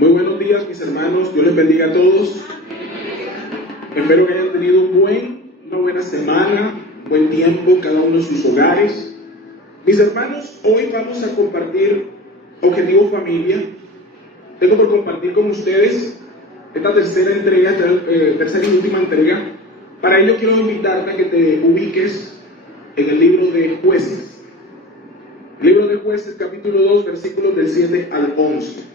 Muy buenos días, mis hermanos. Dios les bendiga a todos. Espero que hayan tenido una buena semana, un buen tiempo, cada uno en sus hogares. Mis hermanos, hoy vamos a compartir Objetivo Familia. Tengo por compartir con ustedes esta tercera y última entrega. Para ello quiero invitarte a que te ubiques en el libro de Jueces. Libro de Jueces, capítulo 2, versículos del 7 al 11.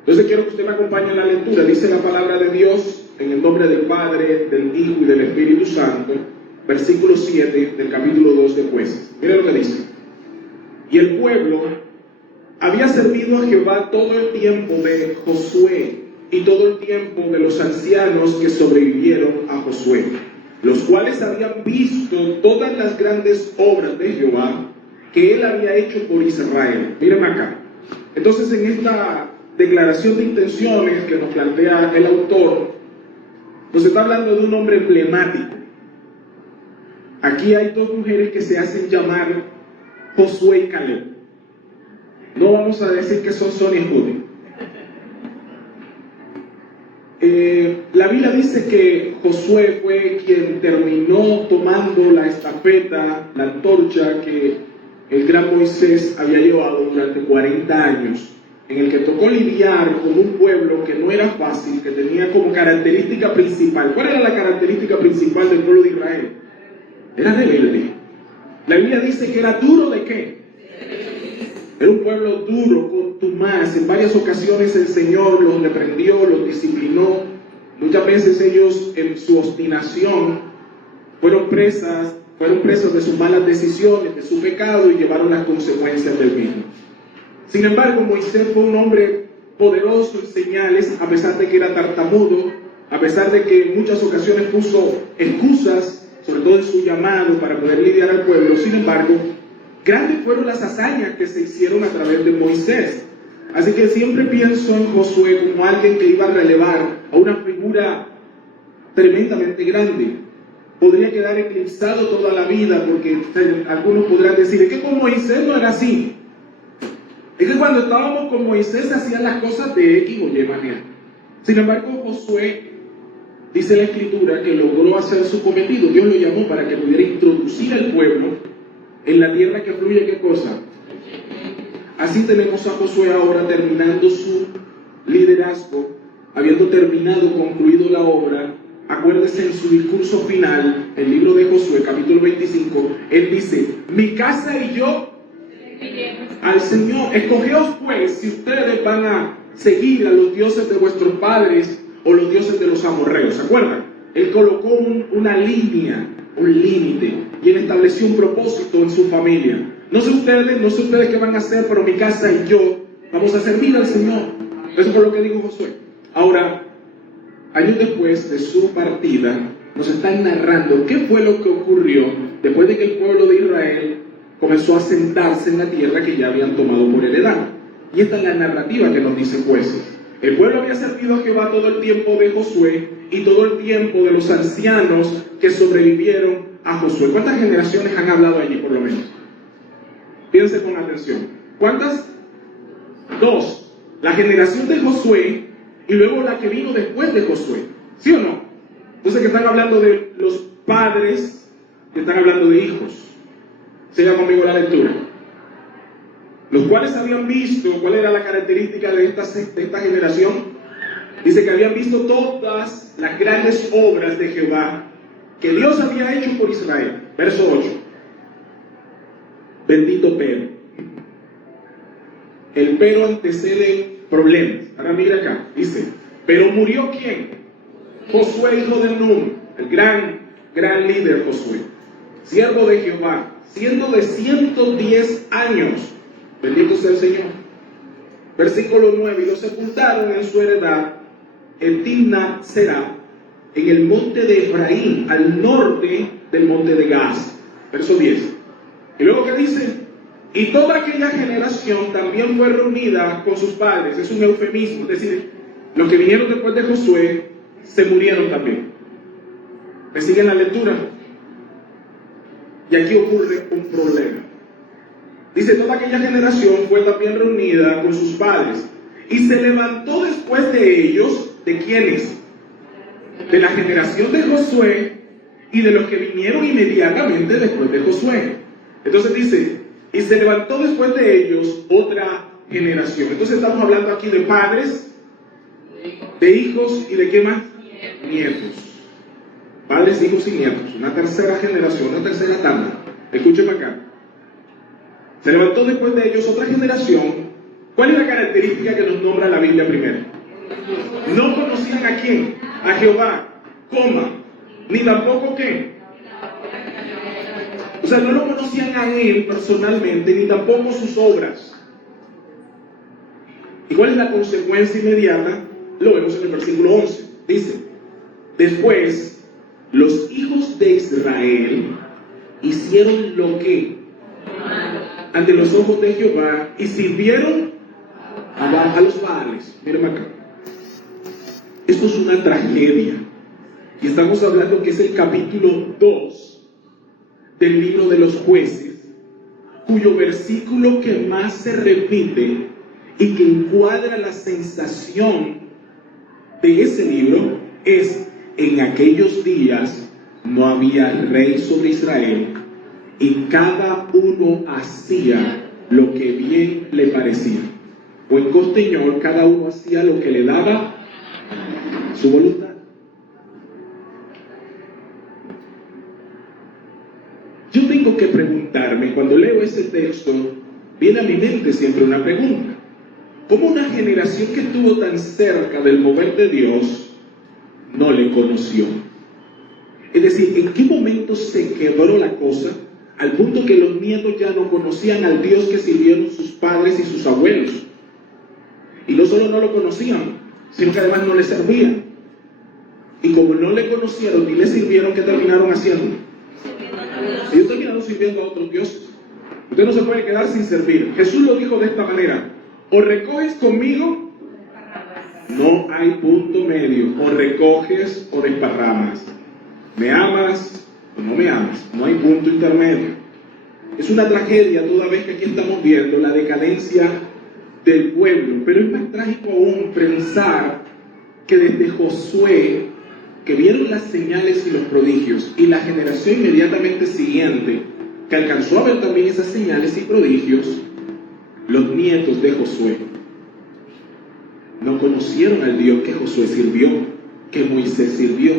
Entonces quiero que usted me acompañe en la lectura. Dice la palabra de Dios en el nombre del Padre, del Hijo y del Espíritu Santo, versículo 7 del capítulo 2 de Jueces. Mira lo que dice. Y el pueblo había servido a Jehová todo el tiempo de Josué y todo el tiempo de los ancianos que sobrevivieron a Josué, los cuales habían visto todas las grandes obras de Jehová que él había hecho por Israel. Mírenme acá. Entonces, en esta declaración de intenciones que nos plantea el autor, nos está hablando de un hombre emblemático. Aquí hay dos mujeres que se hacen llamar Josué y Caleb. No vamos a decir que son Sonia y Judy. La Biblia dice que Josué fue quien terminó tomando la estafeta, la antorcha que el gran Moisés había llevado durante 40 años, en el que tocó lidiar con un pueblo que no era fácil, que tenía como característica principal. ¿Cuál era la característica principal del pueblo de Israel? Era rebelde. La Biblia dice que era duro ¿de qué? Era un pueblo duro, contumaz. En varias ocasiones el Señor los reprendió, los disciplinó. Muchas veces ellos, en su obstinación, fueron presos de sus malas decisiones, de su pecado, y llevaron las consecuencias del mismo. Sin embargo, Moisés fue un hombre poderoso en señales, a pesar de que era tartamudo, a pesar de que en muchas ocasiones puso excusas, sobre todo en su llamado, para poder lidiar al pueblo. Sin embargo, grandes fueron las hazañas que se hicieron a través de Moisés. Así que siempre pienso en Josué como alguien que iba a relevar a una figura tremendamente grande. Podría quedar eclipsado toda la vida, porque algunos podrán decir, es que con Moisés no era así. Es que cuando estábamos con Moisés se hacían las cosas de X o Y manera. Sin embargo, Josué, dice la Escritura, que logró hacer su cometido. Dios lo llamó para que pudiera introducir al pueblo en la tierra que fluye, ¿qué cosa? Así tenemos a Josué ahora terminando su liderazgo, habiendo concluido la obra. Acuérdese, en su discurso final, el libro de Josué, capítulo 25, él dice, mi casa y yo al Señor. Escogeos pues si ustedes van a seguir a los dioses de vuestros padres o los dioses de los amorreos. ¿Se acuerdan? Él colocó una línea, un límite, y él estableció un propósito en su familia. No sé ustedes qué van a hacer, pero mi casa y yo vamos a servir al Señor. Eso fue lo que dijo Josué. Ahora, años después de su partida, nos están narrando qué fue lo que ocurrió después de que el pueblo de Israel comenzó a sentarse en la tierra que ya habían tomado por heredad. Y esta es la narrativa que nos dice Jueces. El pueblo había servido a Jehová todo el tiempo de Josué y todo el tiempo de los ancianos que sobrevivieron a Josué. ¿Cuántas generaciones han hablado allí, por lo menos? Fíjense con atención. ¿Cuántas? Dos. La generación de Josué y luego la que vino después de Josué. ¿Sí o no? Entonces, que están hablando de los padres, que están hablando de hijos. Siga conmigo la lectura. Los cuales habían visto, ¿cuál era la característica de esta generación? Dice que habían visto todas las grandes obras de Jehová que Dios había hecho por Israel. Verso 8. Bendito pero. El pero antecede problemas. Ahora mira acá, dice, pero murió ¿quién? Josué, hijo de Nun, el gran líder Josué, siervo de Jehová, siendo de 110 años. Bendito sea el Señor. Versículo 9, y lo sepultaron en su heredad en Timnat Será, en el monte de Efraín, al norte del monte de Gaz. Verso 10. Y luego que dice, y toda aquella generación también fue reunida con sus padres. Es un eufemismo, es decir, los que vinieron después de Josué se murieron también. ¿Me siguen la lectura? Y aquí ocurre un problema. Dice, toda aquella generación fue también reunida con sus padres, Y se levantó después de ellos, ¿de quiénes? De la generación de Josué y de los que vinieron inmediatamente después de Josué. Entonces dice, y se levantó después de ellos otra generación. Entonces estamos hablando aquí de padres, de hijos y de qué más? Nietos. Padres, hijos y nietos. Una tercera generación, una tercera tanda. Escúcheme acá. Se levantó después de ellos otra generación. ¿Cuál es la característica que nos nombra la Biblia primero? No conocían a quién, a Jehová, ni tampoco qué. O sea, no lo conocían a él personalmente, ni tampoco sus obras. ¿Y cuál es la consecuencia inmediata? Lo vemos en el versículo 11. Dice, después, los hijos de Israel hicieron lo que ante los ojos de Jehová y sirvieron a los Baales. Mírenme acá. Esto es una tragedia. Y estamos hablando que es el capítulo 2 del libro de los Jueces, cuyo versículo que más se repite y que encuadra la sensación de ese libro es: en aquellos días no había rey sobre Israel y cada uno hacía lo que bien le parecía. O en costeñol, cada uno hacía lo que le daba su voluntad. Yo tengo que preguntarme, cuando leo ese texto, viene a mi mente siempre una pregunta. ¿Cómo una generación que estuvo tan cerca del mover de Dios no le conoció? Es decir, ¿en qué momento se quebró la cosa al punto que los nietos ya no conocían al Dios que sirvieron sus padres y sus abuelos? Y no solo no lo conocían, sino que además no le servían. Y como no le conocieron ni le sirvieron, ¿qué terminaron haciendo? Ellos terminaron sirviendo a otros dioses. Usted no se puede quedar sin servir. Jesús lo dijo de esta manera: o recoges conmigo, no hay punto medio. O recoges o desparramas. ¿Me amas o no me amas? No hay punto intermedio. Es una tragedia toda vez que aquí estamos viendo la decadencia del pueblo. Pero es más trágico aún pensar que desde Josué, que vieron las señales y los prodigios, y la generación inmediatamente siguiente, que alcanzó a ver también esas señales y prodigios, los nietos de Josué no conocieron al Dios que Josué sirvió, que Moisés sirvió.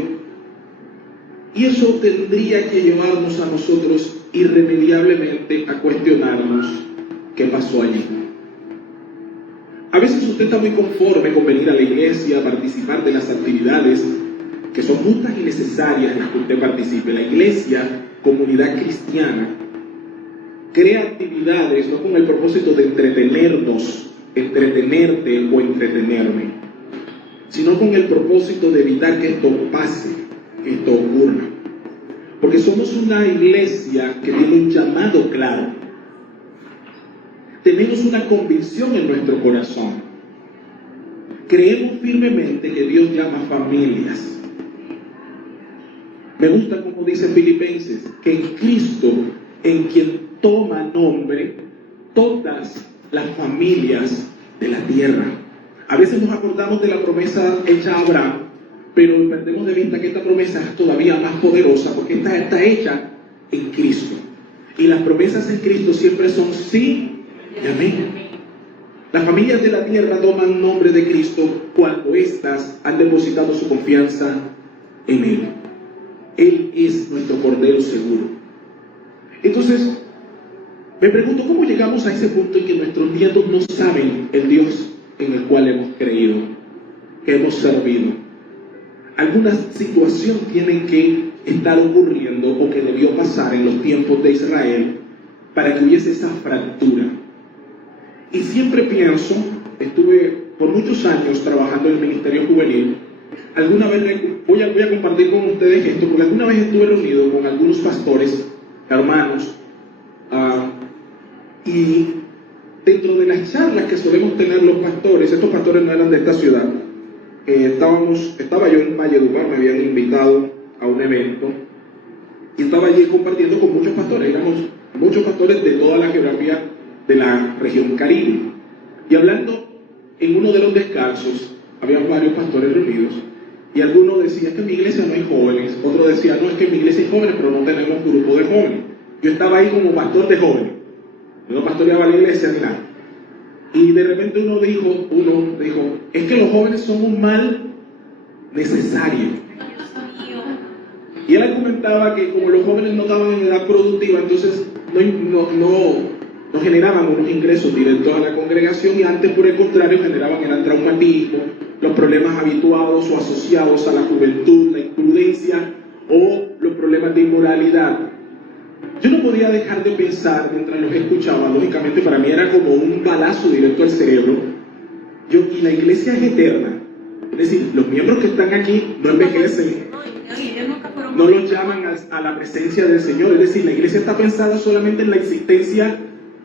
Y eso tendría que llevarnos a nosotros irremediablemente a cuestionarnos qué pasó allí. A veces usted está muy conforme con venir a la iglesia, participar de las actividades que son justas y necesarias en las que usted participe. La iglesia, comunidad cristiana, crea actividades no con el propósito de entretenernos, entretenerte o entretenerme, sino con el propósito de evitar que esto pase, que esto ocurra. Porque somos una iglesia que tiene un llamado claro. Tenemos una convicción en nuestro corazón. Creemos firmemente que Dios llama familias. Me gusta como dice Filipenses, que en Cristo, en quien toma nombre todas las familias de la tierra. A veces nos acordamos de la promesa hecha a Abraham, pero perdemos de vista que esta promesa es todavía más poderosa porque esta está hecha en Cristo. Y las promesas en Cristo siempre son sí y amén. Las familias de la tierra toman nombre de Cristo cuando éstas han depositado su confianza en Él. Él es nuestro Cordero seguro. Entonces, me pregunto, ¿cómo llegamos a ese punto en que nuestros nietos no saben el Dios en el cual hemos creído, que hemos servido? Alguna situación tiene que estar ocurriendo o que debió pasar en los tiempos de Israel para que hubiese esa fractura. Y siempre pienso, estuve por muchos años trabajando en el ministerio juvenil. Alguna vez voy a compartir con ustedes esto, porque alguna vez estuve reunido con algunos pastores, hermanos, y dentro de las charlas que solemos tener los pastores, estos pastores no eran de esta ciudad, estaba yo en Valledupar, me habían invitado a un evento, y estaba allí compartiendo con muchos pastores, éramos muchos pastores de toda la geografía de la región Caribe, y hablando en uno de los descansos, había varios pastores reunidos, y alguno decía que en mi iglesia no hay jóvenes, otro decía, no, es que en mi iglesia hay jóvenes, pero no tenemos grupo de jóvenes. Yo estaba ahí como pastor de jóvenes, no pastoreaba la iglesia ni nada. Y de repente uno dijo, es que los jóvenes son un mal necesario. Y él argumentaba que como los jóvenes no estaban en edad productiva, entonces no generaban unos ingresos directos a la congregación, y antes, por el contrario, generaban el traumatismo, los problemas habituados o asociados a la juventud, la imprudencia o los problemas de inmoralidad. Yo no podía dejar de pensar mientras los escuchaba. Lógicamente para mí era como un balazo directo al cerebro. Y la iglesia es eterna. Es decir, los miembros que están aquí no envejecen, no los llaman a la presencia del Señor. Es decir, la iglesia está pensada solamente en la existencia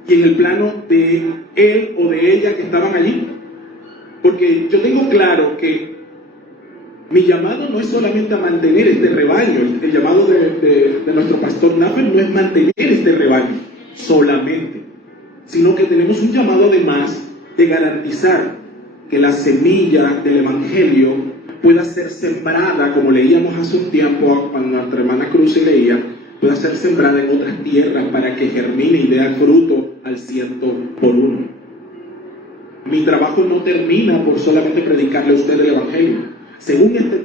y en el plano de él o de ella que estaban allí. Porque yo tengo claro que mi llamado no es solamente a mantener este rebaño. El llamado de nuestro pastor Nafel no es mantener este rebaño solamente, sino que tenemos un llamado además de garantizar que la semilla del Evangelio pueda ser sembrada, como leíamos hace un tiempo cuando nuestra hermana Cruz leía, pueda ser sembrada en otras tierras para que germine y dé fruto al 100%. Mi trabajo no termina por solamente predicarle a usted el Evangelio. Según este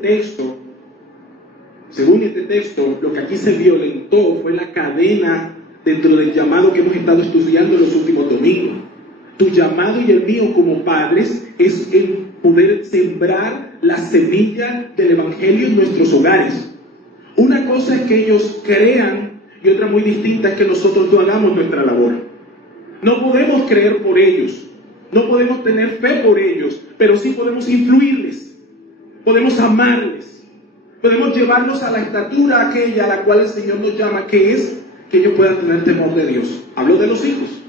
texto, lo que aquí se violentó fue la cadena dentro del llamado que hemos estado estudiando en los últimos domingos. Tu llamado y el mío como padres es el poder sembrar la semilla del Evangelio en nuestros hogares. Una cosa es que ellos crean y otra muy distinta es que nosotros no hagamos nuestra labor. No podemos creer por ellos, no podemos tener fe por ellos, pero sí podemos influirles, podemos amarles, podemos llevarlos a la estatura aquella a la cual el Señor nos llama, que es que ellos puedan tener temor de Dios. Hablo de los hijos,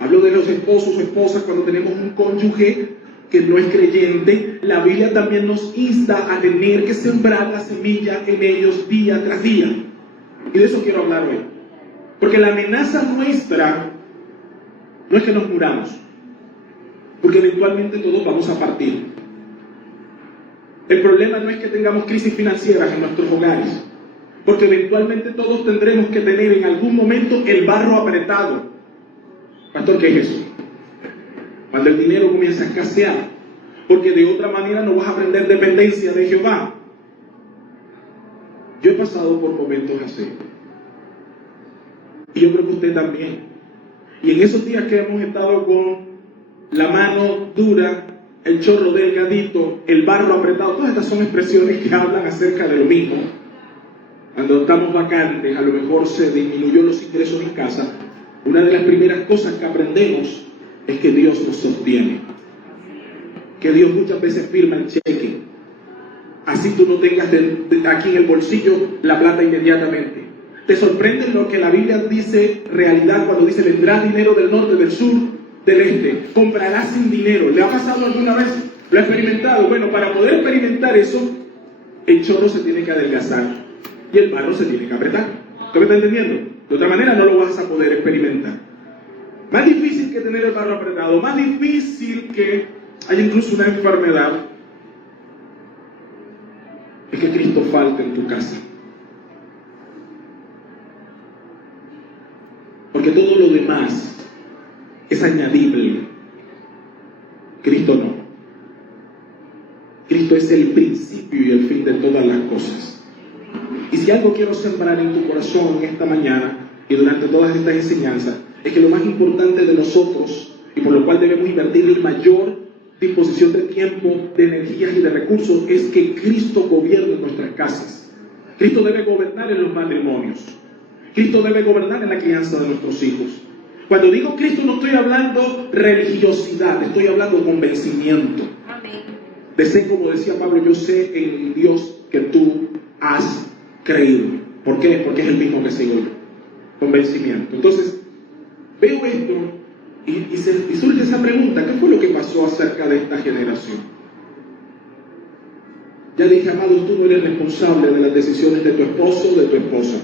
hablo de los esposos o esposas. Cuando tenemos un cónyuge que no es creyente, la Biblia también nos insta a tener que sembrar la semilla en ellos día tras día. Y de eso quiero hablar hoy. Porque la amenaza nuestra no es que nos muramos, porque eventualmente todos vamos a partir. El problema no es que tengamos crisis financieras en nuestros hogares, porque eventualmente todos tendremos que tener en algún momento el barro apretado. Pastor, ¿qué es eso? Cuando el dinero comienza a escasear, porque de otra manera no vas a aprender dependencia de Jehová. Yo he pasado por momentos así, y yo creo que usted también. Y en esos días que hemos estado con la mano dura, el chorro delgadito, el barro apretado, todas estas son expresiones que hablan acerca de lo mismo. Cuando estamos vacantes, a lo mejor se disminuyó los ingresos en casa. Una de las primeras cosas que aprendemos es que Dios nos sostiene, que Dios muchas veces firma el cheque, así tú no tengas aquí en el bolsillo la plata inmediatamente. ¿Te sorprende lo que la Biblia dice realidad cuando dice vendrá dinero del norte, del sur, del este? Comprarás sin dinero. ¿Le ha pasado alguna vez? ¿Lo ha experimentado? Bueno, para poder experimentar eso, el chorro se tiene que adelgazar y el barro se tiene que apretar. ¿Usted me está entendiendo? De otra manera no lo vas a poder experimentar. Más difícil que tener el barro apretado, más difícil que haya incluso una enfermedad, es que Cristo falte en tu casa. Porque todo lo demás es añadible. Cristo no. Cristo es el principio y el fin de todas las cosas. Y si algo quiero sembrar en tu corazón en esta mañana y durante todas estas enseñanzas, es que lo más importante de nosotros, y por lo cual debemos invertir la mayor disposición de tiempo, de energías y de recursos, es que Cristo gobierne nuestras casas. Cristo debe gobernar en los matrimonios. Cristo debe gobernar en la crianza de nuestros hijos. Cuando digo Cristo no estoy hablando religiosidad, estoy hablando convencimiento. Amén. De ser, como decía Pablo, yo sé en el Dios que tú has creído. ¿Por qué? Porque es el mismo que sigo yo. Convencimiento. Entonces, veo esto y surge esa pregunta: ¿qué fue lo que pasó acerca de esta generación? Ya dije, amados, tú no eres responsable de las decisiones de tu esposo o de tu esposa,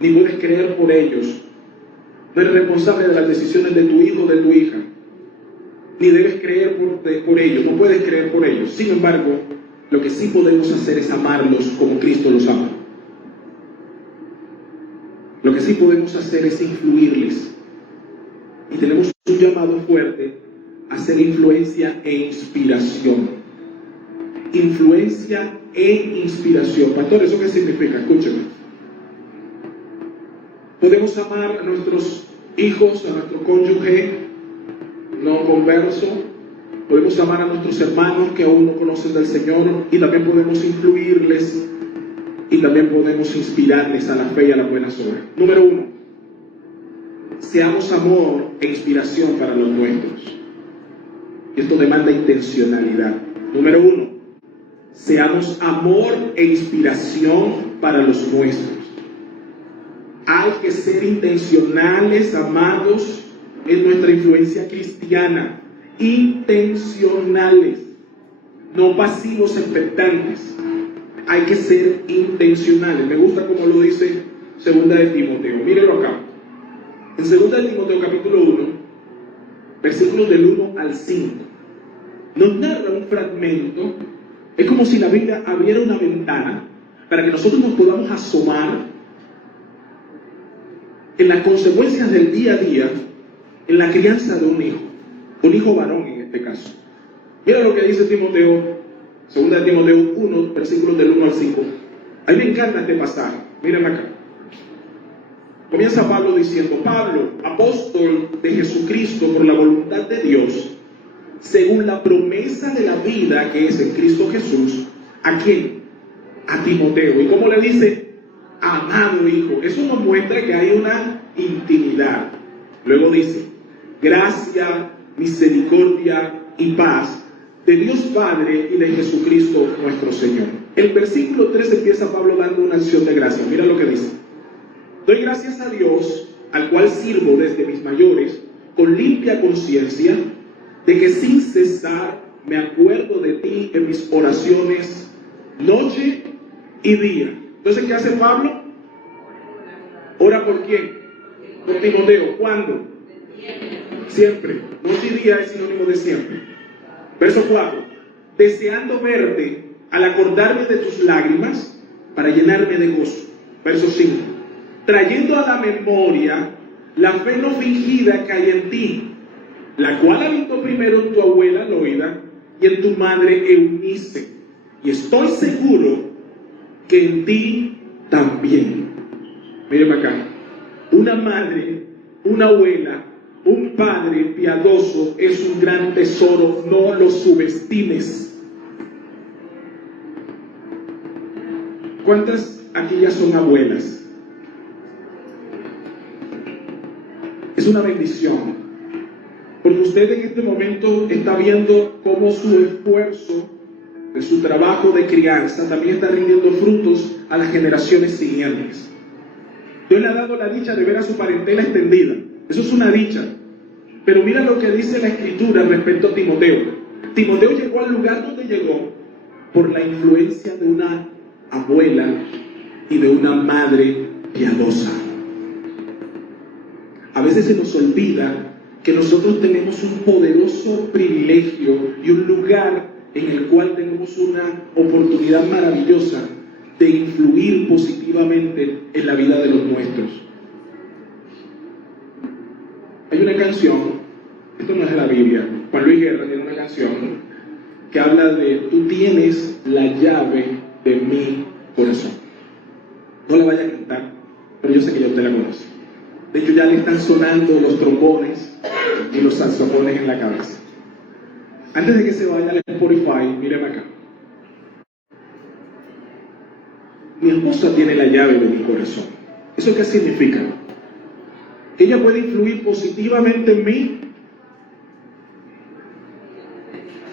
ni puedes creer por ellos. No eres responsable de las decisiones de tu hijo o de tu hija. ni debes creer por ellos, no puedes creer por ellos. Sin embargo, lo que sí podemos hacer es amarlos como Cristo los ama. Lo que sí podemos hacer es influirles. Y tenemos un llamado fuerte a hacer influencia e inspiración. Influencia e inspiración. Pastor, ¿eso qué significa? Escúcheme. Podemos amar a nuestros hijos, a nuestro cónyuge no converso. Podemos amar a nuestros hermanos que aún no conocen del Señor, y también podemos influirles y también podemos inspirarles a la fe y a las buenas obras. Número 1, seamos amor e inspiración para los nuestros. Esto demanda intencionalidad. Número 1, seamos amor e inspiración para los nuestros. Hay que ser intencionales, amados, en nuestra influencia cristiana. Intencionales, no pasivos expectantes. Hay que ser intencionales. Me gusta como lo dice 2 de Timoteo. Mírenlo acá. En 2 de Timoteo capítulo 1, versículos del 1 al 5, nos narra un fragmento. Es como si la Biblia abriera una ventana para que nosotros nos podamos asomar en las consecuencias del día a día, en la crianza de un hijo varón en este caso. Mira lo que dice Timoteo, 2 de Timoteo 1, versículos del 1 al 5. A mí me encanta este pasaje. Miren acá. Comienza Pablo diciendo: Pablo, apóstol de Jesucristo por la voluntad de Dios, según la promesa de la vida que es en Cristo Jesús. ¿A quién? A Timoteo. ¿Y cómo le dice? Amado hijo. Eso nos muestra que hay una intimidad. Luego dice: gracia, misericordia y paz de Dios Padre y de Jesucristo nuestro Señor. El versículo 3 empieza Pablo dando una acción de gracia. Mira lo que dice: doy gracias a Dios, al cual sirvo desde mis mayores, con limpia conciencia, de que sin cesar me acuerdo de ti en mis oraciones, noche y día. Entonces, ¿qué hace Pablo? ¿Ora por quién? Por Timoteo. ¿Cuándo? Siempre. Noche y día es sinónimo de siempre. Verso 4. Deseando verte al acordarme de tus lágrimas para llenarme de gozo. Verso 5. Trayendo a la memoria la fe no fingida que hay en ti, la cual habitó primero en tu abuela Loida y en tu madre Eunice, y estoy seguro que en ti también. Miren acá. Una madre, una abuela, un padre piadoso es un gran tesoro, no lo subestimes. ¿Cuántas aquí ya son abuelas? Es una bendición, porque usted en este momento está viendo cómo su esfuerzo, de su trabajo de crianza, también está rindiendo frutos a las generaciones siguientes. Dios le ha dado la dicha de ver a su parentela extendida. Eso es una dicha. Pero mira lo que dice la Escritura respecto a Timoteo. Timoteo llegó al lugar donde llegó por la influencia de una abuela y de una madre piadosa. A veces se nos olvida que nosotros tenemos un poderoso privilegio y un lugar en el cual tenemos una oportunidad maravillosa de influir positivamente en la vida de los nuestros. Hay una canción, esto no es de la Biblia, Juan Luis Guerra tiene una canción que habla de: tú tienes la llave de mi corazón. No la vaya a cantar, pero yo sé que ya usted la conoce. De hecho, ya le están sonando los trombones y los saxofones en la cabeza. Antes de que se vaya al Spotify, miren acá. Mi esposa tiene la llave de mi corazón. ¿Eso qué significa? Que ella puede influir positivamente en mí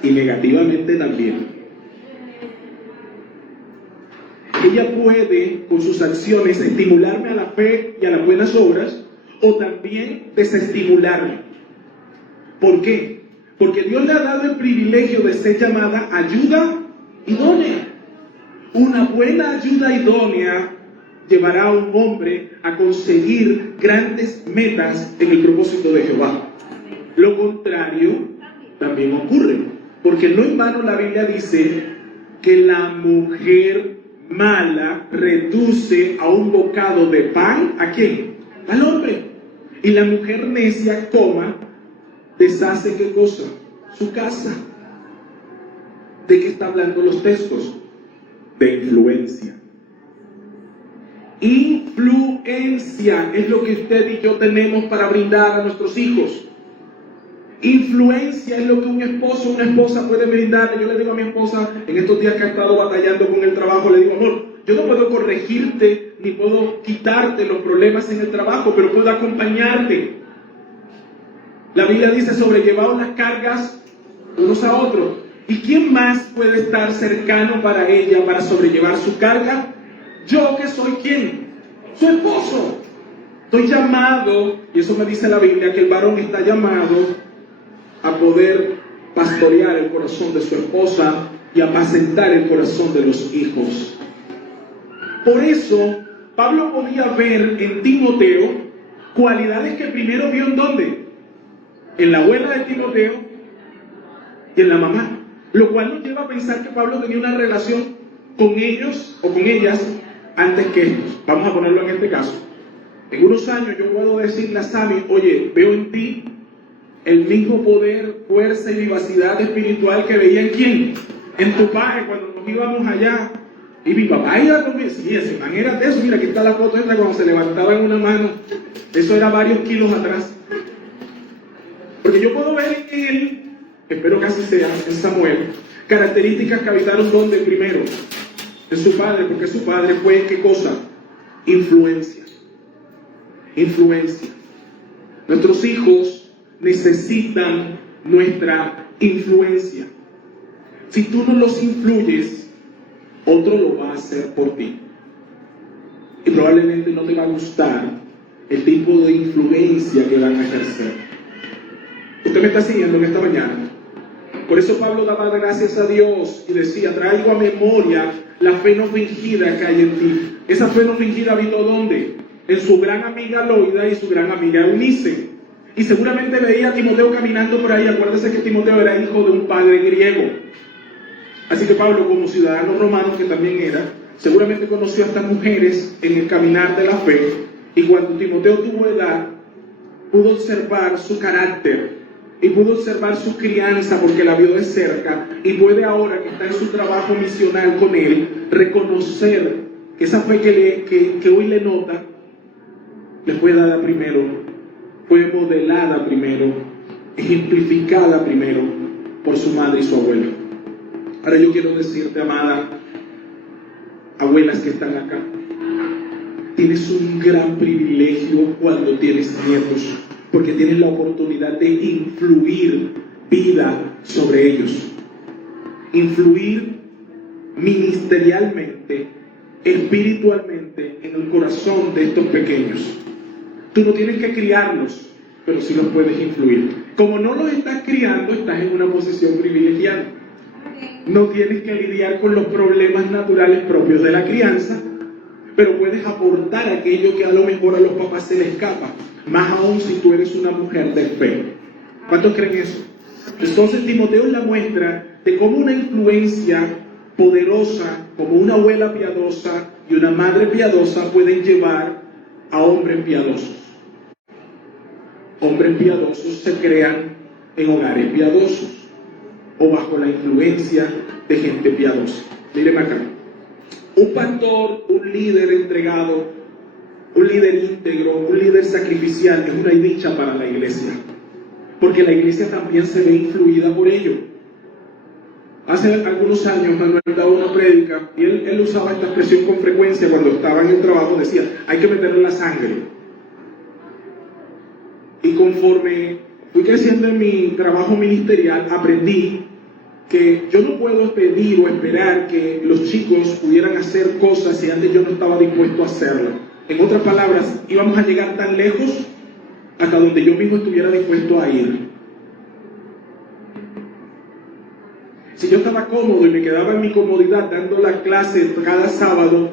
y negativamente también. Ella puede, con sus acciones, estimularme a la fe y a las buenas obras, o también desestimularme. ¿Por qué? Porque Dios le ha dado el privilegio de ser llamada ayuda idónea. Una buena ayuda idónea llevará a un hombre a conseguir grandes metas en el propósito de Jehová. Lo contrario también ocurre. Porque no en vano la Biblia dice que la mujer mala reduce a un bocado de pan, ¿a quién? Al hombre. Y la mujer necia, deshace ¿qué cosa? Su casa. ¿De qué está hablando los textos? De influencia. Influencia es lo que usted y yo tenemos para brindar a nuestros hijos. Influencia es lo que un esposo o una esposa puede brindarle. Yo le digo a mi esposa, en estos días que ha estado batallando con el trabajo, le digo, amor, yo no puedo corregirte ni puedo quitarte los problemas en el trabajo, pero puedo acompañarte. La Biblia dice, sobrellevaos las cargas unos a otros. ¿Y quién más puede estar cercano para ella para sobrellevar su carga? Yo, que soy ¿quién? Su esposo. Estoy llamado, y eso me dice la Biblia, que el varón está llamado a poder pastorear el corazón de su esposa y apacentar el corazón de los hijos. Por eso, Pablo podía ver en Timoteo cualidades que primero vio ¿en dónde? En la abuela de Timoteo y en la mamá. Lo cual nos lleva a pensar que Pablo tenía una relación con ellos o con ellas antes que estos. Vamos a ponerlo en este caso. En unos años yo puedo decirle a Sammy, oye, veo en ti el mismo poder, fuerza y vivacidad espiritual que veía en quién, en tu padre cuando nos íbamos allá. Y mi papá iba conmigo, sí, ese man era de eso. Mira, aquí está la foto esta cuando se levantaba en una mano. Eso era varios kilos atrás. Porque yo puedo ver en él, espero que así sea, en Samuel, características que habitaron donde primero, en su padre, porque su padre fue, ¿qué cosa? Influencia. Influencia. Nuestros hijos necesitan nuestra influencia. Si tú no los influyes, otro lo va a hacer por ti. Y probablemente no te va a gustar el tipo de influencia que van a ejercer. Usted me está siguiendo en esta mañana. Por eso Pablo daba gracias a Dios y decía, traigo a memoria la fe no fingida que hay en ti. Esa fe no fingida vino ¿dónde? En su gran amiga Loida y su gran amiga Eunice. Y seguramente veía a Timoteo caminando por ahí. Acuérdese que Timoteo era hijo de un padre griego. Así que Pablo, como ciudadano romano que también era, seguramente conoció a estas mujeres en el caminar de la fe. Y cuando Timoteo tuvo edad, pudo observar su carácter y pudo observar su crianza porque la vio de cerca, y puede ahora que está en su trabajo misional con él, reconocer que esa fe que hoy le nota, le fue dada primero, fue modelada primero, ejemplificada primero por su madre y su abuela. Ahora yo quiero decirte, amada, abuelas que están acá, tienes un gran privilegio cuando tienes nietos, porque tienes la oportunidad de influir vida sobre ellos. Influir ministerialmente, espiritualmente en el corazón de estos pequeños. Tú no tienes que criarlos, pero sí los puedes influir. Como no los estás criando, estás en una posición privilegiada. No tienes que lidiar con los problemas naturales propios de la crianza, pero puedes aportar aquello que a lo mejor a los papás se les escapa. Más aún si tú eres una mujer de fe. ¿Cuántos creen eso? Entonces Timoteo es la muestra de cómo una influencia poderosa, como una abuela piadosa y una madre piadosa pueden llevar a hombres piadosos. Hombres piadosos se crean en hogares piadosos o bajo la influencia de gente piadosa. Mírenme acá. Un pastor, un líder entregado, un líder íntegro, un líder sacrificial es una dicha para la iglesia, porque la iglesia también se ve influida por ello. Hace algunos años Manuel daba una prédica y él usaba esta expresión con frecuencia cuando estaba en el trabajo. Decía, hay que meterle la sangre. Y conforme fui creciendo en mi trabajo ministerial, aprendí que yo no puedo pedir o esperar que los chicos pudieran hacer cosas si antes yo no estaba dispuesto a hacerlas. En otras palabras, íbamos a llegar tan lejos hasta donde yo mismo estuviera dispuesto a ir. Si yo estaba cómodo y me quedaba en mi comodidad dando la clase cada sábado,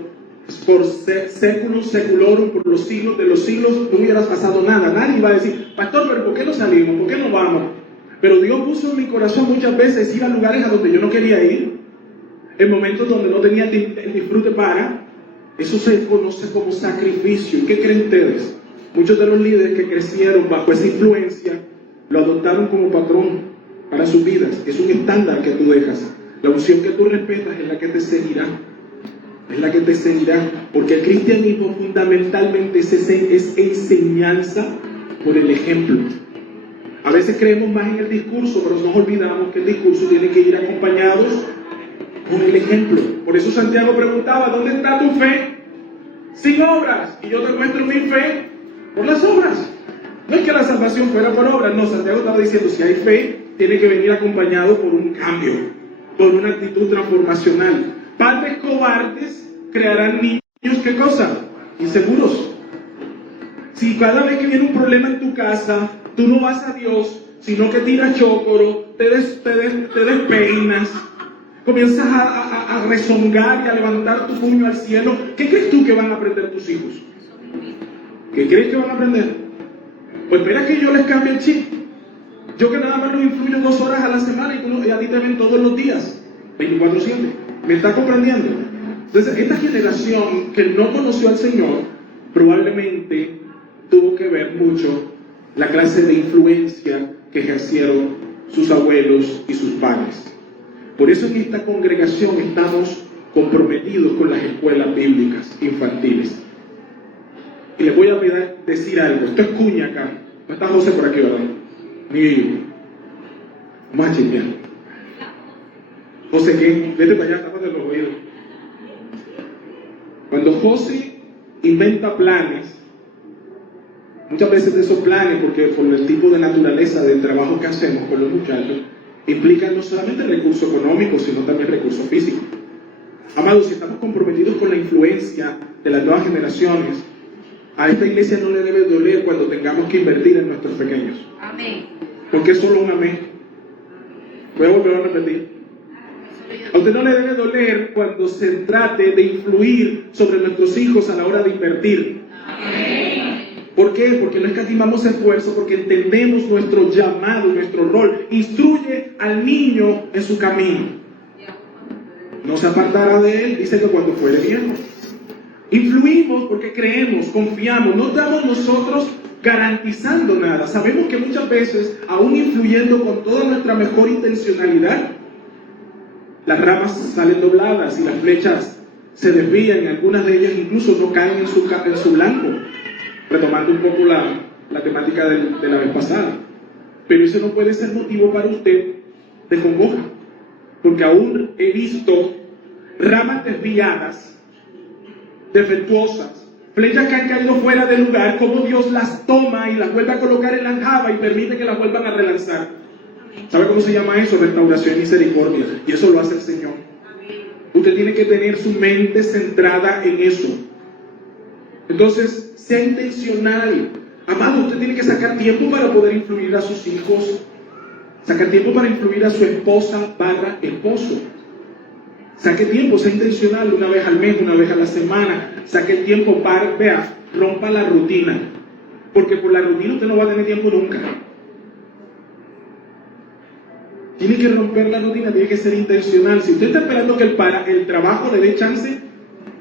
por século seculorum, por los siglos de los siglos, no hubiera pasado nada. Nadie iba a decir, pastor, pero ¿por qué no salimos? ¿Por qué no vamos? Pero Dios puso en mi corazón muchas veces ir a lugares a donde yo no quería ir, en momentos donde no tenía el disfrute para. Eso se conoce como sacrificio. ¿Qué creen ustedes? Muchos de los líderes que crecieron bajo esa influencia lo adoptaron como patrón para sus vidas. Es un estándar que tú dejas. La unción que tú respetas es la que te seguirá. Es la que te seguirá. Porque el cristianismo fundamentalmente es enseñanza por el ejemplo. A veces creemos más en el discurso, pero nos olvidamos que el discurso tiene que ir acompañado con el ejemplo. Por eso Santiago preguntaba, ¿dónde está tu fe? Sin obras. Y yo te muestro mi fe por las obras. No es que la salvación fuera por obras, no. Santiago estaba diciendo, si hay fe, tiene que venir acompañado por un cambio, por una actitud transformacional. Padres cobardes crearán niños, ¿qué cosa? Inseguros. Si cada vez que viene un problema en tu casa, tú no vas a Dios, sino que tiras chócoro, te despeinas, comienzas a rezongar y a levantar tu puño al cielo, ¿qué crees tú que van a aprender tus hijos? ¿Qué crees que van a aprender? Pues espera que yo les cambie el chip. Yo que nada más los influyo 2 horas a la semana y a ti te ven todos los días, 24/7. ¿Me está comprendiendo? Entonces, esta generación que no conoció al Señor, probablemente tuvo que ver mucho la clase de influencia que ejercieron sus abuelos y sus padres. Por eso en esta congregación estamos comprometidos con las escuelas bíblicas infantiles. Y les voy a decir algo. Esto es cuña acá. No está José por aquí, ¿verdad? Ni más chismear. José, ¿qué? Vete para allá, tápate los oídos. Cuando José inventa planes, muchas veces de esos planes, porque por el tipo de naturaleza del trabajo que hacemos con los muchachos, implican no solamente recursos económicos, sino también recursos físicos. Amados, si estamos comprometidos con la influencia de las nuevas generaciones, a esta iglesia no le debe doler cuando tengamos que invertir en nuestros pequeños. Amén. Porque es solo un amén. Voy a volver a repetir. A usted no le debe doler cuando se trate de influir sobre nuestros hijos a la hora de invertir. Amén. ¿Por qué? Porque no escatimamos esfuerzo, porque entendemos nuestro llamado, nuestro rol. Instruye al niño en su camino. No se apartará de él, dice que cuando fuere viejo. Influimos porque creemos, confiamos, no estamos nosotros garantizando nada. Sabemos que muchas veces, aún influyendo con toda nuestra mejor intencionalidad, las ramas salen dobladas y las flechas se desvían, y algunas de ellas incluso no caen en su blanco, retomando un poco la temática de la vez pasada. Pero eso no puede ser motivo para usted de congoja, porque aún he visto ramas desviadas, defectuosas, flechas que han caído fuera del lugar, como Dios las toma y las vuelve a colocar en la aljaba y permite que las vuelvan a relanzar. ¿Sabe cómo se llama eso? Restauración y misericordia. Y eso lo hace el Señor. Usted tiene que tener su mente centrada en eso. Entonces, sea intencional. Amado, usted tiene que sacar tiempo para poder influir a sus hijos, sacar tiempo para influir a su esposa / esposo. Saque tiempo, sea intencional, una vez al mes, una vez a la semana. Saque el tiempo para, rompa la rutina. Porque por la rutina usted no va a tener tiempo nunca. Tiene que romper la rutina, tiene que ser intencional. Si usted está esperando que el trabajo le dé chance,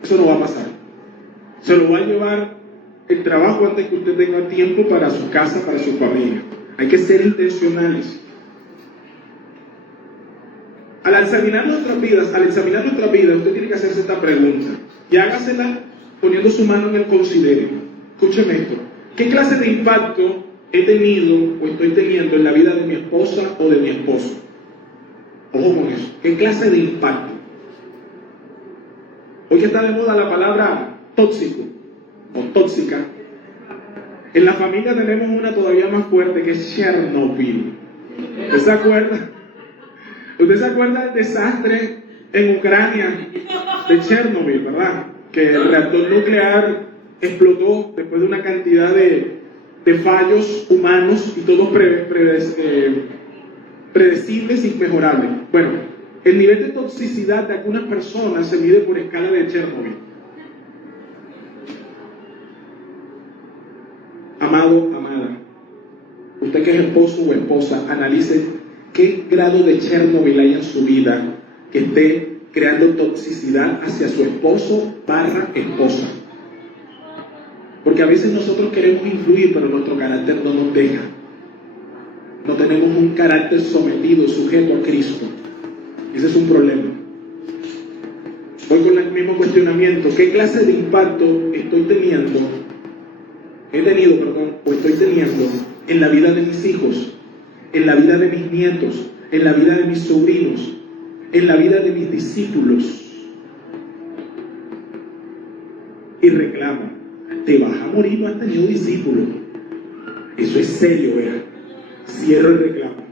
eso no va a pasar. Se lo va a llevar el trabajo antes que usted tenga tiempo para su casa, para su familia. Hay que ser intencionales. Al examinar nuestras vidas, usted tiene que hacerse esta pregunta. Y hágasela poniendo su mano en el considere. Escúcheme esto. ¿Qué clase de impacto he tenido o estoy teniendo en la vida de mi esposa o de mi esposo? Ojo con eso. ¿Qué clase de impacto? Hoy que está de moda la palabra tóxico o tóxica, en la familia tenemos una todavía más fuerte, que es Chernobyl. ¿Usted se acuerda? ¿Usted se acuerda del desastre en Ucrania de Chernobyl, verdad? Que el reactor nuclear explotó después de una cantidad de fallos humanos y todos predecibles y mejorables. Bueno, el nivel de toxicidad de algunas personas se mide por escala de Chernobyl. Amado, amada, usted que es esposo o esposa, analice qué grado de Chernobyl hay en su vida que esté creando toxicidad hacia su esposo / esposa. Porque a veces nosotros queremos influir, pero nuestro carácter no nos deja. No tenemos un carácter sometido, sujeto a Cristo. Ese es un problema. Voy con el mismo cuestionamiento. ¿Qué clase de impacto estoy teniendo en la vida de mis hijos, en la vida de mis nietos, en la vida de mis sobrinos, en la vida de mis discípulos? Y reclama, te vas a morir, no has tenido discípulos. Eso es serio, ¿verdad? Cierro el reclamo.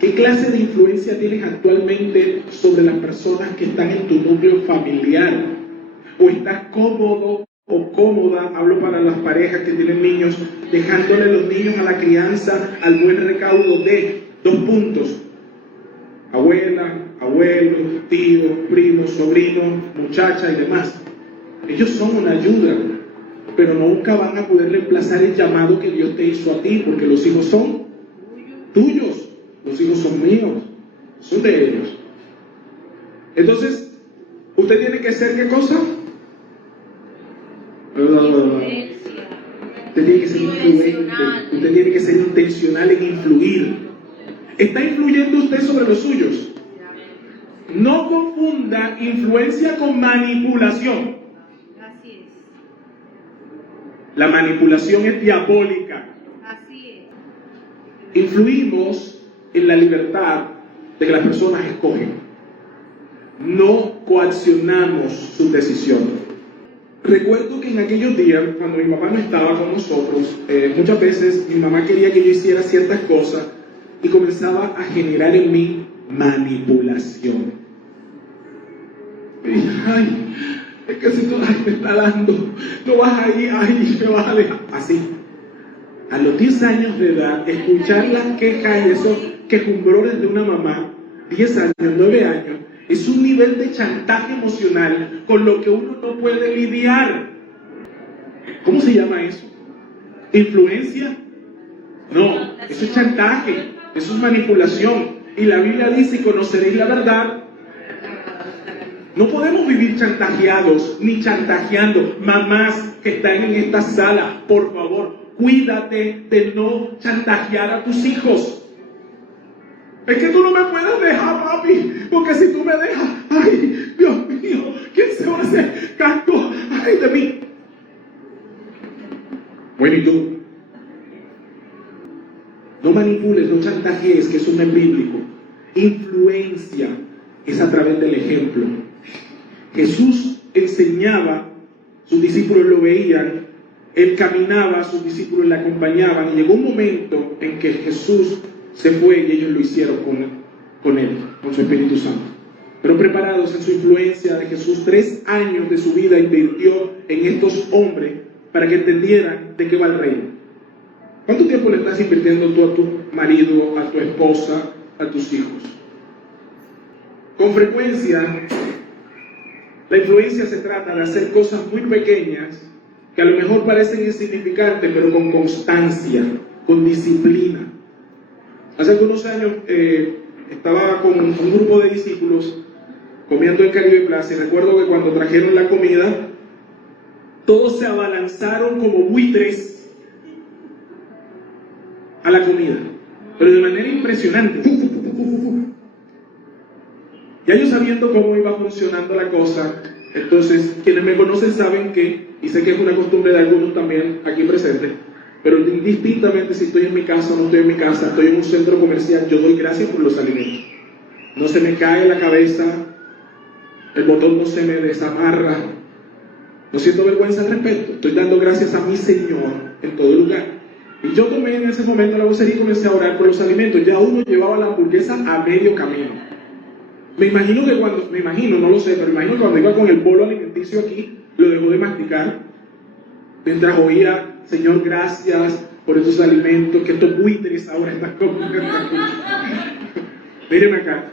¿Qué clase de influencia tienes actualmente sobre las personas que están en tu núcleo familiar? ¿O estás cómodo o cómoda, hablo para las parejas que tienen niños, dejándole los niños a la crianza, al buen recaudo de 2 puntos? Abuela, abuelos, tíos, primos, sobrinos, muchacha y demás. Ellos son una ayuda, pero nunca van a poder reemplazar el llamado que Dios te hizo a ti, porque los hijos son tuyos, los hijos son míos, son de ellos. Entonces, ¿usted tiene que ser qué cosa? Usted tiene que ser influente, usted tiene que ser intencional en influir. ¿Está influyendo usted sobre los suyos? No confunda influencia con manipulación. Así es. La manipulación es diabólica. Así es. Influimos en la libertad de que las personas escogen. No coaccionamos sus decisiones. Recuerdo que en aquellos días, cuando mi mamá no estaba con nosotros, muchas veces mi mamá quería que yo hiciera ciertas cosas y comenzaba a generar en mí manipulación. Y, ay, es que si tú me está dando, no vas a ir, ay, me vas a dejar. Así. A los 10 años de edad, escuchar las quejas y esos quejumbrones de una mamá, 10 años, 9 años, es un nivel de chantaje emocional con lo que uno no puede lidiar. ¿Cómo se llama eso? ¿Influencia? No, eso es chantaje, eso es manipulación. Y la Biblia dice, conoceréis la verdad. No podemos vivir chantajeados, ni chantajeando. Mamás que están en esta sala, por favor, cuídate de no chantajear a tus hijos. Es que tú no me puedes dejar, papi, porque si tú me dejas, ay, Dios mío, ¿quién se va a hacer cargo, ay, de mí? Bueno, ¿y tú? No manipules, no chantajees, que eso no es bíblico. Influencia es a través del ejemplo. Jesús enseñaba, sus discípulos lo veían, él caminaba, sus discípulos le acompañaban, y llegó un momento en que Jesús se fue y ellos lo hicieron con él, con su Espíritu Santo. Pero preparados en su influencia de Jesús, 3 años de su vida invirtió en estos hombres para que entendieran de qué va el reino. ¿Cuánto tiempo le estás invirtiendo tú a tu marido, a tu esposa, a tus hijos? Con frecuencia, la influencia se trata de hacer cosas muy pequeñas que a lo mejor parecen insignificantes, pero con constancia, con disciplina. Hace algunos años estaba con un grupo de discípulos comiendo en Caribe Plaza, y recuerdo que cuando trajeron la comida, todos se abalanzaron como buitres a la comida, pero de manera impresionante. Ya yo sabiendo cómo iba funcionando la cosa, entonces quienes me conocen saben que, y sé que es una costumbre de algunos también aquí presentes, pero indistintamente si estoy en mi casa o no estoy en mi casa, estoy en un centro comercial, yo doy gracias por los alimentos. No se me cae la cabeza, el botón no se me desamarra, no siento vergüenza al respecto, estoy dando gracias a mi Señor en todo lugar. Y yo tomé en ese momento la vocería y comencé a orar por los alimentos. Ya uno llevaba la hamburguesa a medio camino. Me imagino que no lo sé, pero imagino que cuando iba con el bolo alimenticio aquí, lo dejó de masticar, mientras oía, Señor, gracias por estos alimentos, que estos buitres ahora están comiendo. Miren acá,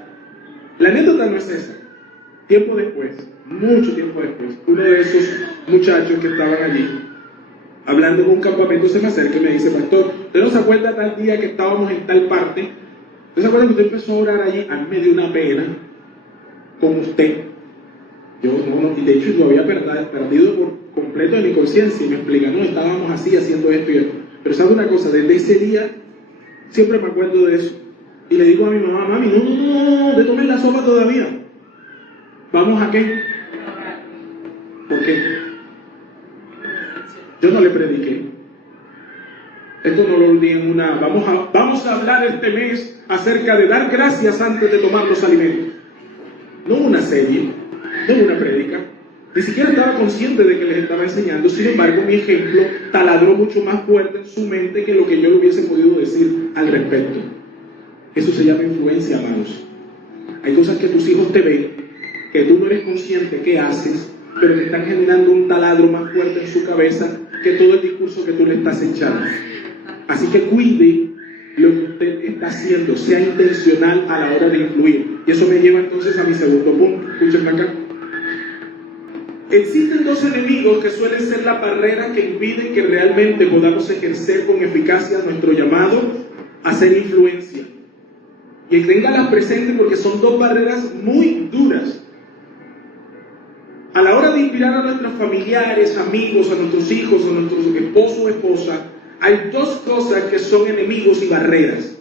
la anécdota no es esa. Tiempo después, mucho tiempo después, uno de esos muchachos que estaban allí hablando en un campamento, se me acerca y me dice: pastor, ¿usted no se acuerda tal día que estábamos en tal parte? ¿Usted se acuerda que usted empezó a orar allí? A mí me dio una pena con usted. Yo no, y de hecho yo había perdido por completo de mi conciencia, y me explica: no, estábamos así, haciendo esto y esto. Pero ¿sabe una cosa? Desde ese día siempre me acuerdo de eso. Y le digo a mi mamá: mami, no, te tomes la sopa todavía. ¿Vamos a qué? ¿Por qué? Yo no le prediqué. Esto no lo di en una... Vamos a hablar este mes acerca de dar gracias antes de tomar los alimentos. No una serie, no una prédica. Ni siquiera estaba consciente de que les estaba enseñando. Sin embargo, mi ejemplo taladró mucho más fuerte en su mente que lo que yo le hubiese podido decir al respecto. Eso se llama influencia, amados. Hay cosas que tus hijos te ven, que tú no eres consciente que haces, pero que están generando un taladro más fuerte en su cabeza que todo el discurso que tú le estás echando. Así que cuide lo que usted está haciendo, sea intencional a la hora de influir. Y eso me lleva entonces a mi segundo punto. Escúchenme acá. Existen dos enemigos que suelen ser la barrera que impiden que realmente podamos ejercer con eficacia nuestro llamado a ser influencia. Y ténganlas presentes porque son dos barreras muy duras. A la hora de inspirar a nuestros familiares, amigos, a nuestros hijos, a nuestros esposos o esposas, hay dos cosas que son enemigos y barreras.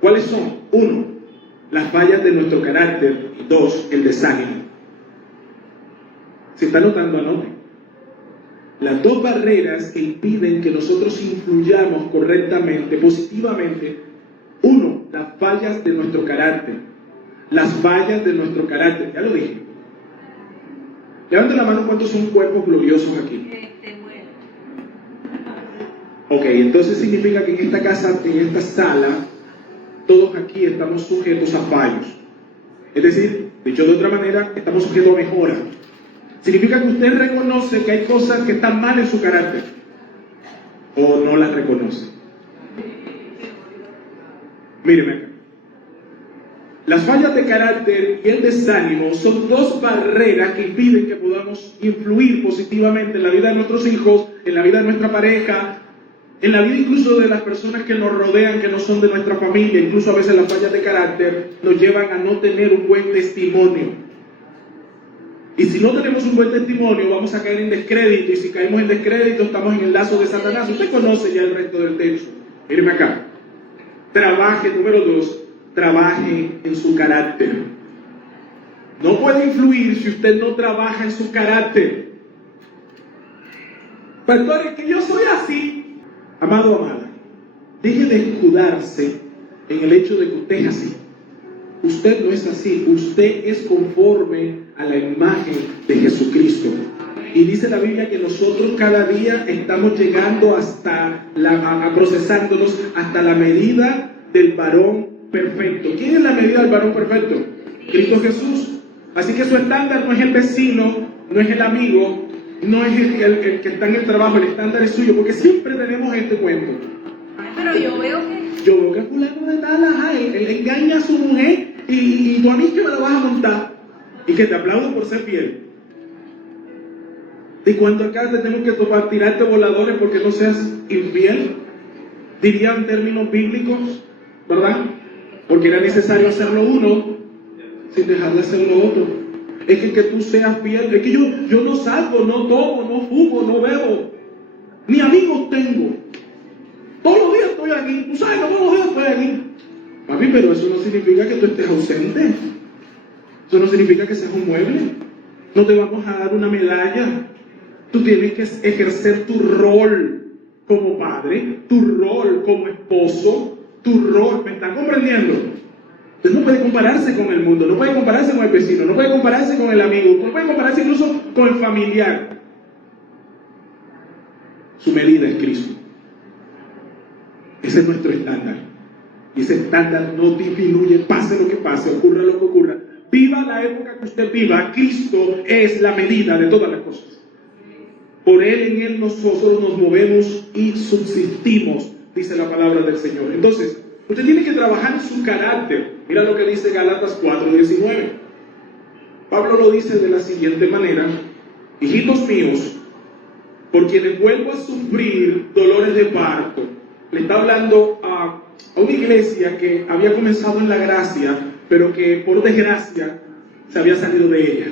¿Cuáles son? Uno, las fallas de nuestro carácter. Y dos, el desánimo. ¿Se está notando? Anote. Las dos barreras que impiden que nosotros influyamos correctamente, positivamente. Uno, las fallas de nuestro carácter. Las fallas de nuestro carácter. Ya lo dije. Levanten la mano, ¿cuántos son cuerpos gloriosos aquí? Ok, entonces significa que en esta casa, en esta sala, todos aquí estamos sujetos a fallos. Es decir, dicho de otra manera, estamos sujetos a mejora. Significa que usted reconoce que hay cosas que están mal en su carácter, o no las reconoce. Míreme acá. Las fallas de carácter y el desánimo son dos barreras que impiden que podamos influir positivamente en la vida de nuestros hijos, en la vida de nuestra pareja, en la vida incluso de las personas que nos rodean, que no son de nuestra familia. Incluso a veces las fallas de carácter nos llevan a no tener un buen testimonio. Y si no tenemos un buen testimonio, vamos a caer en descrédito. Y si caemos en descrédito, estamos en el lazo de Satanás. Usted conoce ya el resto del texto. Míreme acá. Trabaje, número 2, trabaje en su carácter. No puede influir si usted no trabaja en su carácter. Perdón, es que yo soy así. Amado, amada, deje de escudarse en el hecho de que usted es así. Usted no es así. Usted es conforme a la imagen de Jesucristo. Y dice la Biblia que nosotros cada día estamos llegando procesándonos hasta la medida del varón perfecto. ¿Quién es la medida del varón perfecto? Cristo Jesús. Así que su estándar no es el vecino, no es el amigo, no es el que está en el trabajo. El estándar es suyo, porque siempre tenemos este cuento. Pero yo veo que fulano de tal, él engaña a su mujer y tú a mí que me la vas a montar. Y que te aplaudo por ser fiel. ¿De cuánto acá tenemos que tirarte voladores porque no seas infiel? Diría en términos bíblicos, ¿verdad? Porque era necesario hacerlo uno sin dejar de hacer lo otro. Es que tú seas fiel. Es que yo no salgo, no tomo, no fumo, no bebo. Ni amigos tengo. Todos los días estoy aquí. Tú sabes, todos los días estoy aquí. Papi, pero eso no significa que tú estés ausente. Eso no significa que seas un mueble. No te vamos a dar una medalla. Tú tienes que ejercer tu rol como padre, tu rol como esposo, tu rol. ¿Me están comprendiendo? Usted no puede compararse con el mundo, no puede compararse con el vecino, no puede compararse con el amigo, no puede compararse incluso con el familiar. Su medida es Cristo. Ese es nuestro estándar. Y ese estándar no disminuye, pase lo que pase, ocurra lo que ocurra. Viva la época que usted viva, Cristo es la medida de todas las cosas. Por Él, en Él nosotros nos movemos y subsistimos, dice la palabra del Señor. Entonces, usted tiene que trabajar en su carácter. Mira lo que dice Gálatas 4:19. Pablo lo dice de la siguiente manera: hijitos míos, por quienes vuelvo a sufrir dolores de parto. Le está hablando a una iglesia que había comenzado en la gracia, pero que por desgracia se había salido de ella.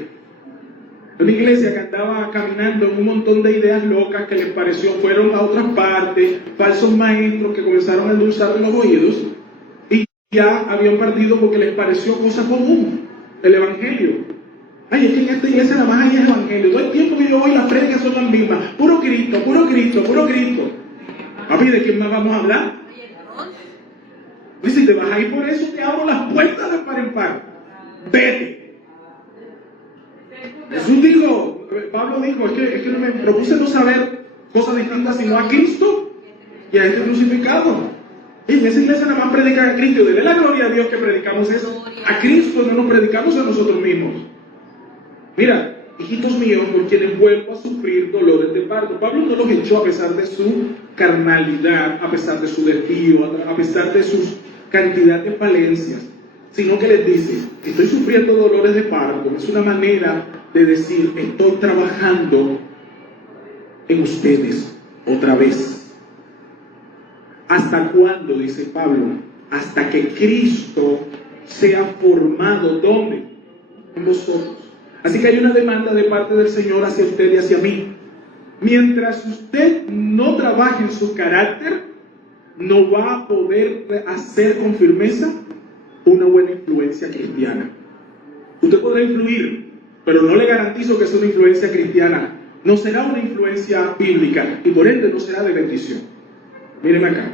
Una iglesia que andaba caminando en un montón de ideas locas que les pareció, fueron a otras partes, falsos maestros que comenzaron a endulzar los oídos y ya habían partido porque les pareció cosa común, el evangelio. Ay, es que en esta iglesia nada más hay el evangelio. Todo el tiempo que yo voy, las prédicas son las mismas. Puro Cristo, puro Cristo, puro Cristo. Papi, ¿de quién más vamos a hablar? Y si te vas a ir por eso, te abro las puertas de par en par. Vete. Jesús dijo, Pablo dijo, es que no me propuse no saber cosas distintas sino a Cristo y a este crucificado. Y en esa iglesia nada más predican a Cristo. Dele la gloria a Dios que predicamos eso. A Cristo no nos predicamos a nosotros mismos. Mira, hijitos míos, por quienes vuelvo a sufrir dolores de parto. Pablo no los echó a pesar de su carnalidad, a pesar de su desvío, a pesar de sus cantidad de falencias, sino que les dice, estoy sufriendo dolores de parto. Es una manera de decir, estoy trabajando en ustedes otra vez. ¿Hasta cuándo? Dice Pablo. Hasta que Cristo sea formado, ¿dónde? En vosotros. Así que hay una demanda de parte del Señor hacia usted y hacia mí. Mientras usted no trabaje en su carácter, no va a poder hacer con firmeza una buena influencia cristiana. Usted podrá influir, pero no le garantizo que sea una influencia cristiana. No será una influencia bíblica y por ende no será de bendición. Mírenme acá.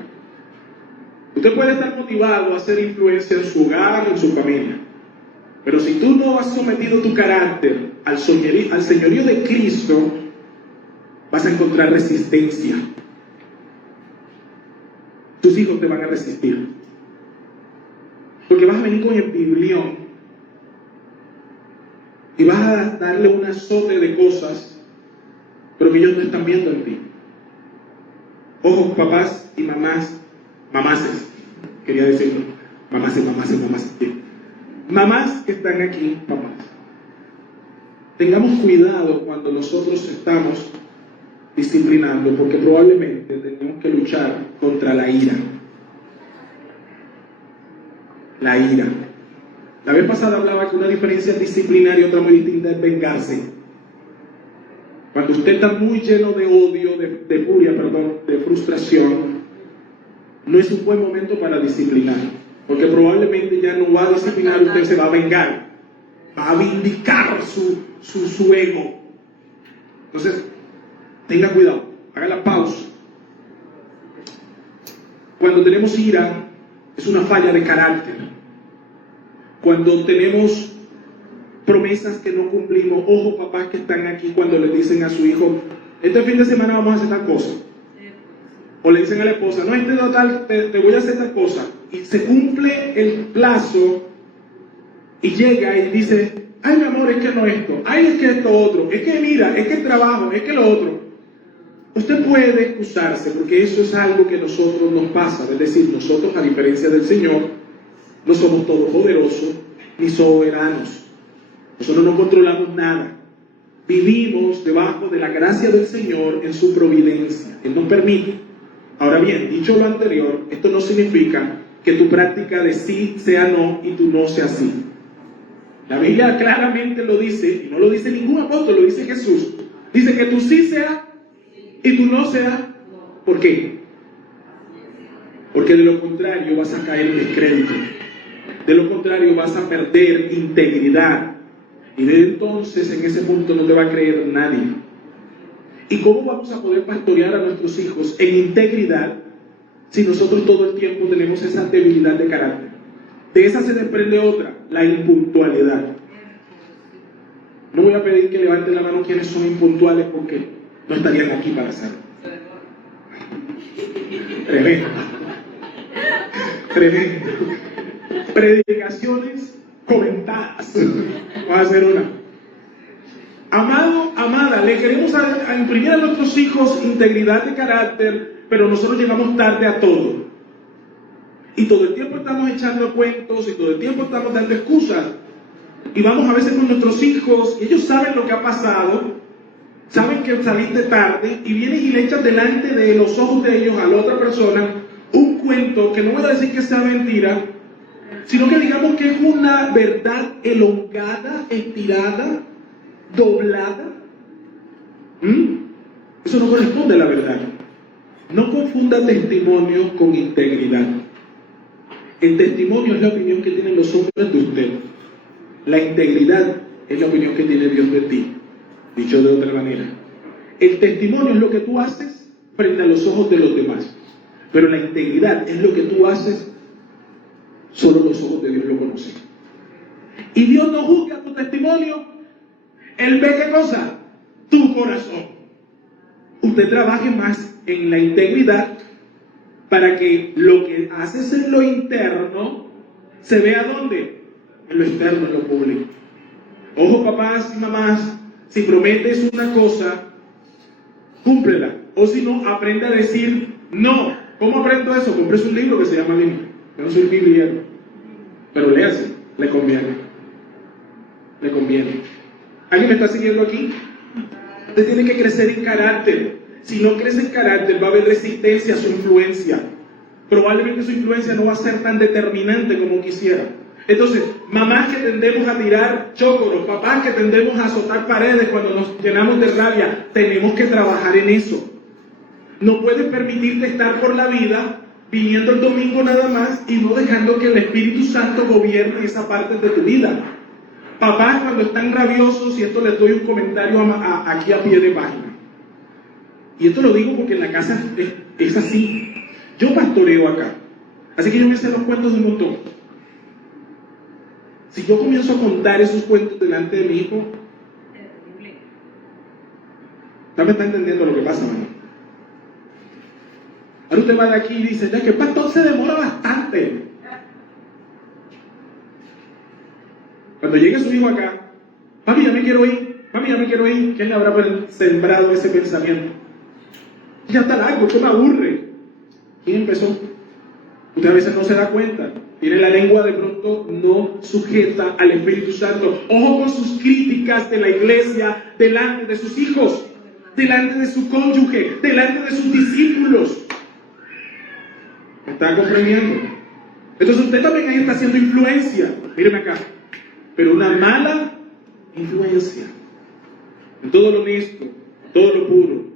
Usted puede estar motivado a hacer influencia en su hogar, en su familia. Pero si tú no has sometido tu carácter al señorío de Cristo, vas a encontrar resistencia. Tus hijos te van a resistir. Porque vas a venir con el biblión y vas a darle un azote de cosas, pero que ellos no están viendo en ti. Ojo, papás y mamás, mamases, quería decirlo, mamases. Mamás que están aquí, papás, tengamos cuidado cuando nosotros estamos disciplinando, porque probablemente tenemos que luchar contra la ira. La ira. La vez pasada hablaba que una diferencia es disciplinar y otra muy distinta es vengarse. Cuando usted está muy lleno de odio, de furia, de frustración, no es un buen momento para disciplinar. Porque probablemente ya no va a disciplinar, usted se va a vengar, va a vindicar su ego. Entonces, tenga cuidado, haga la pausa. Cuando tenemos ira, es una falla de carácter. Cuando tenemos promesas que no cumplimos, ojo papás que están aquí cuando le dicen a su hijo, este fin de semana vamos a hacer tal cosa. O le dicen a la esposa, no, este total, te voy a hacer tal cosa. Y se cumple el plazo y llega y dice, ay mi amor, es que no esto, ay es que esto otro, es que mira, es que el trabajo, es que lo otro. Usted puede excusarse porque eso es algo que a nosotros nos pasa, es decir, nosotros a diferencia del Señor no somos todopoderosos ni soberanos. Nosotros no controlamos nada. Vivimos debajo de la gracia del Señor en su providencia. Él nos permite. Ahora bien, dicho lo anterior, esto no significa que tu práctica de sí sea no y tu no sea sí. La Biblia claramente lo dice, y no lo dice ningún apóstol, lo dice Jesús. Dice que tu sí sea y tu no sea. ¿Por qué? Porque de lo contrario vas a caer en descrédito. De lo contrario vas a perder integridad. Y desde entonces en ese punto no te va a creer nadie. ¿Y cómo vamos a poder pastorear a nuestros hijos en integridad si nosotros todo el tiempo tenemos esa debilidad de carácter? De esa se desprende otra, la impuntualidad. No voy a pedir que levanten la mano quienes son impuntuales porque no estarían aquí para hacerlo. Tremendo. Tremendo. Predicaciones comentadas. Vamos a hacer una. Amado, amada, le queremos a imprimir a nuestros hijos integridad de carácter, pero nosotros llegamos tarde a todo. Y todo el tiempo estamos echando cuentos y todo el tiempo estamos dando excusas. Y vamos a veces con nuestros hijos y ellos saben lo que ha pasado saben que saliste tarde y vienes y le echas delante de los ojos de ellos a la otra persona un cuento que no voy a decir que sea mentira, sino que digamos que es una verdad elongada, estirada, doblada. Eso no corresponde a la verdad. No confunda testimonio con integridad. El testimonio es la opinión que tienen los hombres de usted. La integridad es la opinión que tiene Dios de ti. Dicho de otra manera, el testimonio es lo que tú haces frente a los ojos de los demás, pero la integridad es lo que tú haces, solo los ojos de Dios lo conocen. Y Dios no juzga tu testimonio, Él ve qué cosa, tu corazón. Usted trabaje más en la integridad para que lo que haces en lo interno se vea ¿dónde? En lo externo, en lo público. Ojo, papás y mamás, si prometes una cosa, cúmplela. O si no, aprende a decir no. ¿Cómo aprendo eso? Compres un libro que se llama Biblia. Yo no soy bibliero, pero léase, le conviene. Le conviene. ¿Alguien me está siguiendo aquí? Usted tiene que crecer en carácter. Si no crece en carácter, va a haber resistencia a su influencia. Probablemente su influencia no va a ser tan determinante como quisiera. Entonces, mamás que tendemos a tirar chócoros, papás que tendemos a azotar paredes cuando nos llenamos de rabia, tenemos que trabajar en eso. No puedes permitirte estar por la vida viniendo el domingo nada más y no dejando que el Espíritu Santo gobierne esa parte de tu vida. Papás cuando están rabiosos, y esto les doy un comentario aquí a pie de página. Y esto lo digo porque en la casa es así. Yo pastoreo acá, así que yo me sé los cuentos de un montón. Si yo comienzo a contar esos cuentos delante de mi hijo, ¿no me está entendiendo lo que pasa, mano? Ahora usted va de aquí y dice, ya que el pastor se demora bastante. Cuando llegue su hijo acá, papi, ya me quiero ir, papi, ya me quiero ir, ¿quién le habrá sembrado ese pensamiento? Ya está largo, esto me aburre. ¿Quién empezó? Usted a veces no se da cuenta. Tiene la lengua de pronto no sujeta al Espíritu Santo. Ojo con sus críticas de la iglesia delante de sus hijos, delante de su cónyuge, delante de sus discípulos. ¿Me está comprendiendo? Entonces usted también ahí está haciendo influencia. Míreme acá. Pero una mala influencia. En todo lo honesto, todo lo puro,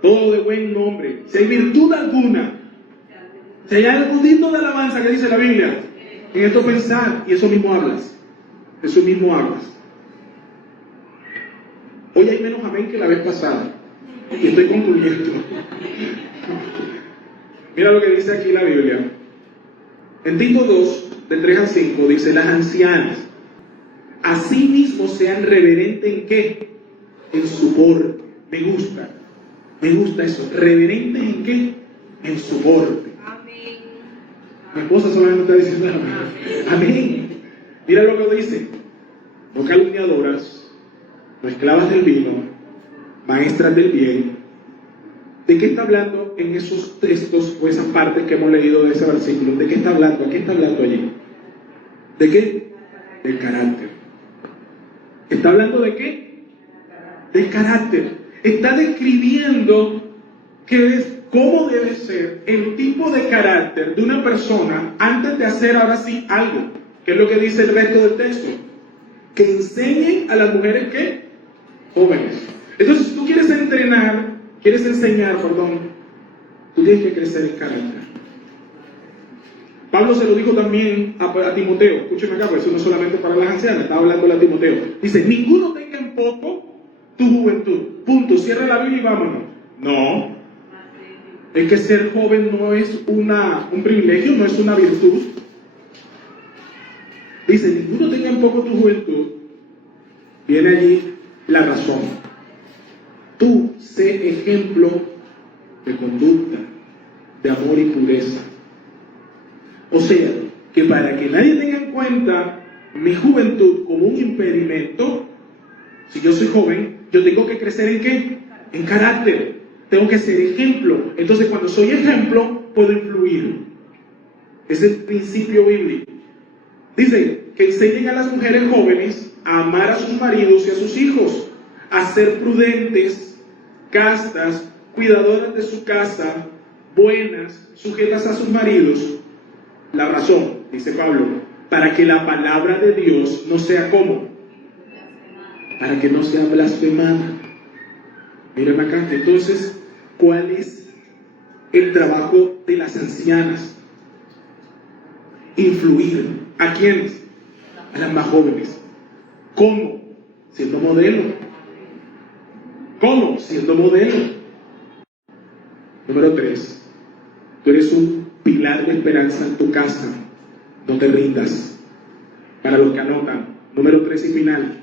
todo de buen nombre. Si hay virtud alguna, si hay algo digno de alabanza que dice la Biblia, en esto pensar, y eso mismo hablas. Eso mismo hablas. Hoy hay menos amén que la vez pasada. Y estoy concluyendo. Mira lo que dice aquí la Biblia. En Tito 2, de 3 al 5, dice: las ancianas, asimismo sean reverentes ¿en qué? En su porte. Me gusta eso. ¿Reverentes en qué? En su porte. Mi esposa solamente está diciendo amén. Amén. Mira lo que dice: no calumniadoras, no esclavas del vino, maestras del bien. ¿De qué está hablando en esos textos o esas partes que hemos leído de ese versículo? ¿De qué está hablando? ¿A qué está hablando allí? ¿De qué? Del carácter. ¿Está hablando de qué? Del carácter. Está describiendo cómo debe ser el tipo de carácter de una persona antes de hacer ahora sí algo. ¿Qué es lo que dice el resto del texto? Que enseñen a las mujeres ¿qué? Jóvenes. Entonces, si tú quieres enseñar, tú tienes que crecer en carácter. Pablo se lo dijo también a Timoteo. Escúcheme acá, porque eso no es solamente para las ancianas, estaba hablando a Timoteo. Dice: ninguno tenga en poco tu juventud. Punto. Cierra la Biblia y vámonos. No. Es que ser joven no es un privilegio, no es una virtud. Dice: ninguno tenga en poco tu juventud. Viene allí la razón. Tú sé ejemplo de conducta, de amor y pureza. O sea, que para que nadie tenga en cuenta mi juventud como un impedimento, si yo soy joven, yo tengo que crecer ¿en qué? En carácter. Tengo que ser ejemplo. Entonces, cuando soy ejemplo, puedo influir. Es el principio bíblico. Dice que enseñen a las mujeres jóvenes a amar a sus maridos y a sus hijos, a ser prudentes, castas, cuidadoras de su casa, buenas, sujetas a sus maridos. La razón, dice Pablo, para que la palabra de Dios no sea como, para que no sea blasfemada. Miren acá, entonces, ¿cuál es el trabajo de las ancianas? Influir. ¿A quiénes? A las más jóvenes. ¿Cómo? Siendo modelo. ¿Cómo? Siendo modelo. Número 3. Tú eres un pilar de esperanza en tu casa. No te rindas. Para los que anotan. Número 3 y final.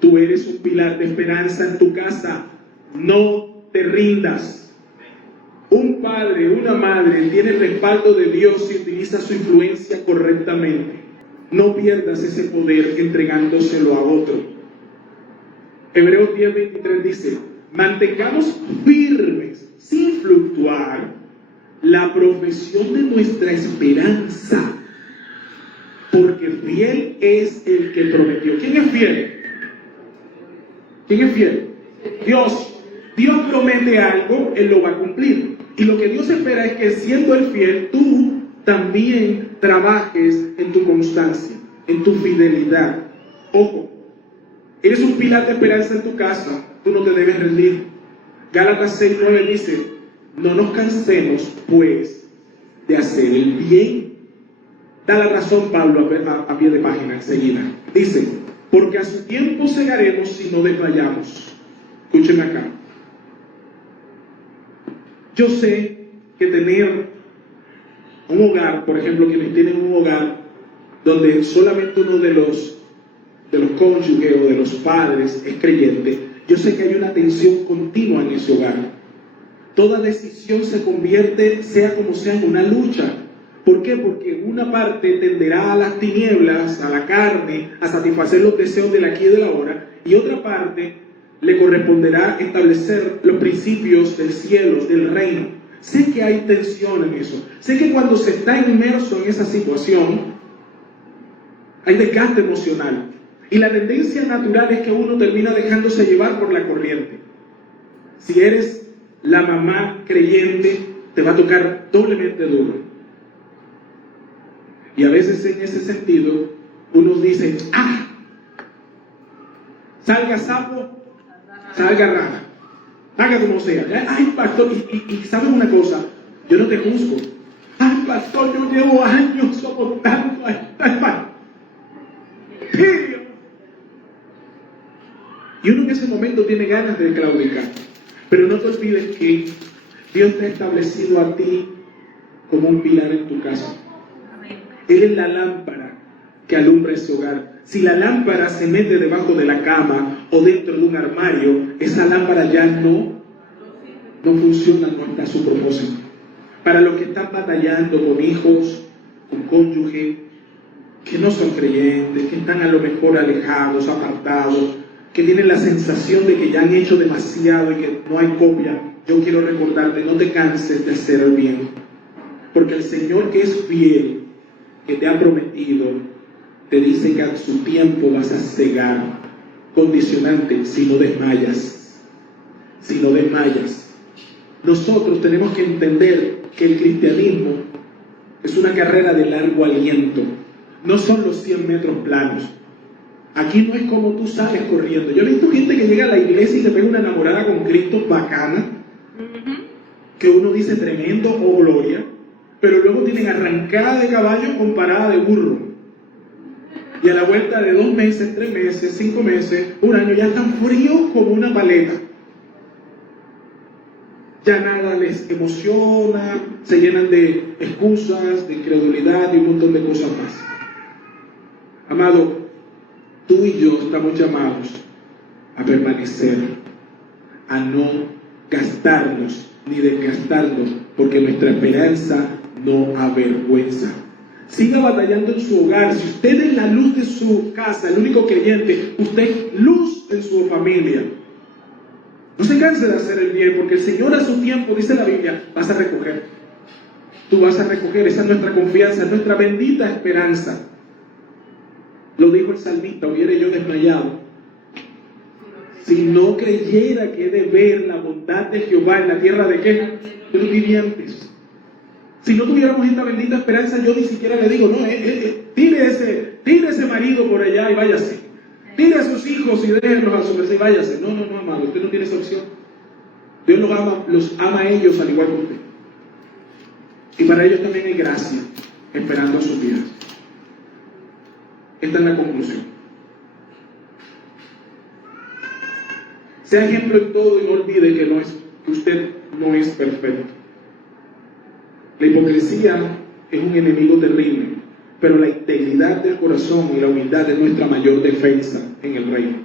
Tú eres un pilar de esperanza en tu casa. No te rindas. Un padre, una madre tiene el respaldo de Dios y utiliza su influencia correctamente. No pierdas ese poder entregándoselo a otro. Hebreos 10:23 dice: mantengamos firmes, sin fluctuar, la profesión de nuestra esperanza, porque fiel es el que prometió. ¿Quién es fiel? ¿Quién es fiel? Dios. Dios promete algo, Él lo va a cumplir. Y lo que Dios espera es que, siendo Él fiel, tú también trabajes en tu constancia, en tu fidelidad. Ojo, eres un pilar de esperanza en tu casa, tú no te debes rendir. Gálatas 6:9 dice: no nos cansemos, pues, de hacer el bien. Da la razón Pablo a pie de página enseguida. Dice: porque a su tiempo segaremos si no desmayamos. Escúchenme acá. Yo sé que tener un hogar, por ejemplo, quienes tienen un hogar donde solamente uno de los cónyuges o de los padres es creyente, yo sé que hay una tensión continua en ese hogar. Toda decisión se convierte, sea como sea, en una lucha. ¿Por qué? Porque una parte tenderá a las tinieblas, a la carne, a satisfacer los deseos del aquí y del ahora, y otra parte le corresponderá establecer los principios del cielo, del reino. Sé que hay tensión en eso. Sé que cuando se está inmerso en esa situación, hay desgaste emocional. Y la tendencia natural es que uno termina dejándose llevar por la corriente. Si eres la mamá creyente, te va a tocar doblemente duro. Y a veces en ese sentido, unos dicen: salga sapo, salga rana, haga como sea. Ay, pastor, y ¿sabes una cosa? Yo no te juzgo. Ay, pastor, yo llevo años soportando a esta hermana. Y uno en ese momento tiene ganas de claudicar. Pero no te olvides que Dios te ha establecido a ti como un pilar en tu casa. Él es la lámpara que alumbra ese hogar. Si la lámpara se mete debajo de la cama o dentro de un armario, esa lámpara ya no funciona, no está a su propósito. Para los que están batallando con hijos, con cónyuge, que no son creyentes, que están a lo mejor alejados, apartados, que tienen la sensación de que ya han hecho demasiado y que no hay copia, yo quiero recordarte: no te canses de hacer el bien, porque el Señor, que es fiel, que te ha prometido, te dice que a su tiempo vas a cegar. Condicionante: si no desmayas. Si no desmayas. Nosotros tenemos que entender que el cristianismo es una carrera de largo aliento. No son los 100 metros planos. Aquí no es como tú sales corriendo. Yo he visto gente que llega a la iglesia y se pega una enamorada con Cristo bacana, que uno dice tremendo, oh gloria, pero luego tienen arrancada de caballo con parada de burro. Y a la vuelta de 2 meses, 3 meses, 5 meses, 1 año, ya están fríos como una paleta. Ya nada les emociona, se llenan de excusas, de incredulidad y un montón de cosas más. Amado, tú y yo estamos llamados a permanecer, a no gastarnos ni desgastarnos, porque nuestra esperanza no avergüenza. Siga batallando en su hogar. Si usted es la luz de su casa, el único creyente, usted es luz en su familia. No se canse de hacer el bien, porque el Señor a su tiempo, dice la Biblia, vas a recoger. Tú vas a recoger. Esa es nuestra confianza, es nuestra bendita esperanza. Lo dijo el salmista: hubiera yo desmayado Si no creyera que he de ver la bondad de Jehová en la tierra de qué? De los vivientes. Si no tuviéramos esta bendita esperanza, yo ni siquiera le digo, no, tire ese marido por allá y váyase. Tire a sus hijos y déjenlos a su merced y váyase. No, amado, usted no tiene esa opción. Dios los ama a ellos al igual que usted. Y para ellos también hay gracia, esperando a sus vidas. Esta es la conclusión. Sea ejemplo en todo y no olvide que usted no es perfecto. La hipocresía es un enemigo terrible, pero la integridad del corazón y la humildad es nuestra mayor defensa en el reino.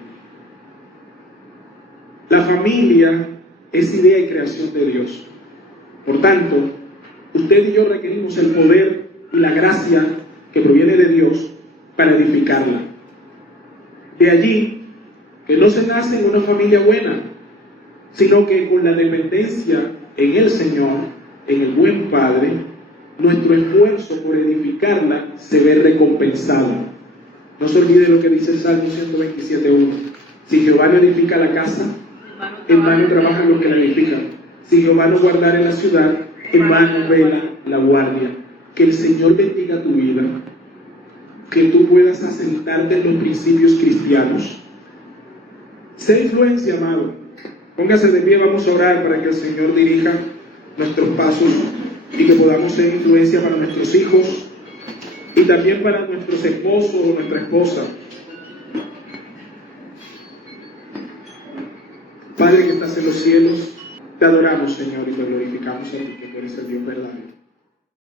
La familia es idea y creación de Dios. Por tanto, usted y yo requerimos el poder y la gracia que proviene de Dios para edificarla. De allí que no se nace en una familia buena, sino que con la dependencia en el Señor, en el buen Padre, nuestro esfuerzo por edificarla se ve recompensado. No se olvide lo que dice el Salmo 127:1. Si Jehová no edifica la casa, en vano trabajan los que la edifican. Si Jehová no guardara en la ciudad, en vano vela la guardia. Que el Señor bendiga tu vida, que tú puedas asentarte en los principios cristianos. Sé influencia, amado. Póngase de pie, vamos a orar para que el Señor dirija nuestros pasos y que podamos ser influencia para nuestros hijos y también para nuestros esposos o nuestra esposa. Padre que estás en los cielos, te adoramos, Señor, y te glorificamos a ti, que tú eres el Dios verdadero.